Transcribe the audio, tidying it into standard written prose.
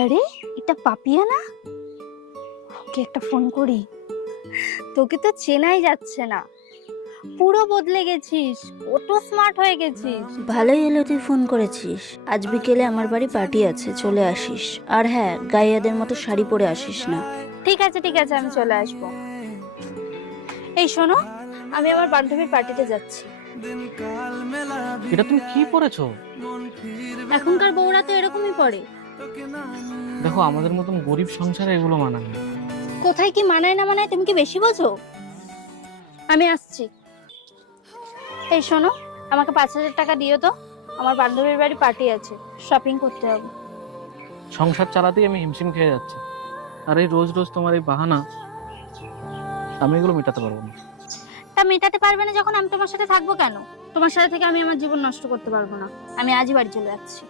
আরে এটা পাপিয়া না? ওকে একটা ফোন করি। তোকে তো চেনাই যাচ্ছে না, পুরো বদলে গেছিস, কত স্মার্ট হয়ে গেছিস। ভালোই হলো তুই ফোন করেছিস। আজ বিকেলে আমার বাড়ি পার্টি আছে, চলে আসিস। আর হ্যাঁ, গাইয়াদের মতো শাড়ি পরে আসিস না। ঠিক আছে ঠিক আছে, আমি চলে আসবো। এই শোনো, আমি আমার বান্ধবীর পার্টিতে যাচ্ছি। এটা তুমি কি পরেছো? এখনকার বউরা তো এরকমই পরে। দেখো, আমাদের মতন গরিব সংসারে এগুলো মানায় না। কোথায় কি মানায় না মানায় তুমি কি বেশি বোঝো? আমি আসছি। এই শোনো, আমাকে 5,000 টাকা দিও তো, আমার বান্ধবীর বাড়ি পার্টি আছে, শপিং করতে হবে। সংসার চালাতেই আমি হিমশিম খেয়ে যাচ্ছি, আর এই রোজ রোজ তোমার এই বাহানা, আমি এগুলো মেটাতে পারবো না। তা মেটাতে পারবে না যখন, আমি তোমার সাথে থাকবো কেন? তোমার সাথে থেকে আমি আমার জীবন নষ্ট করতে পারবো না। আমি আজই বাড়ি চলে যাচ্ছি।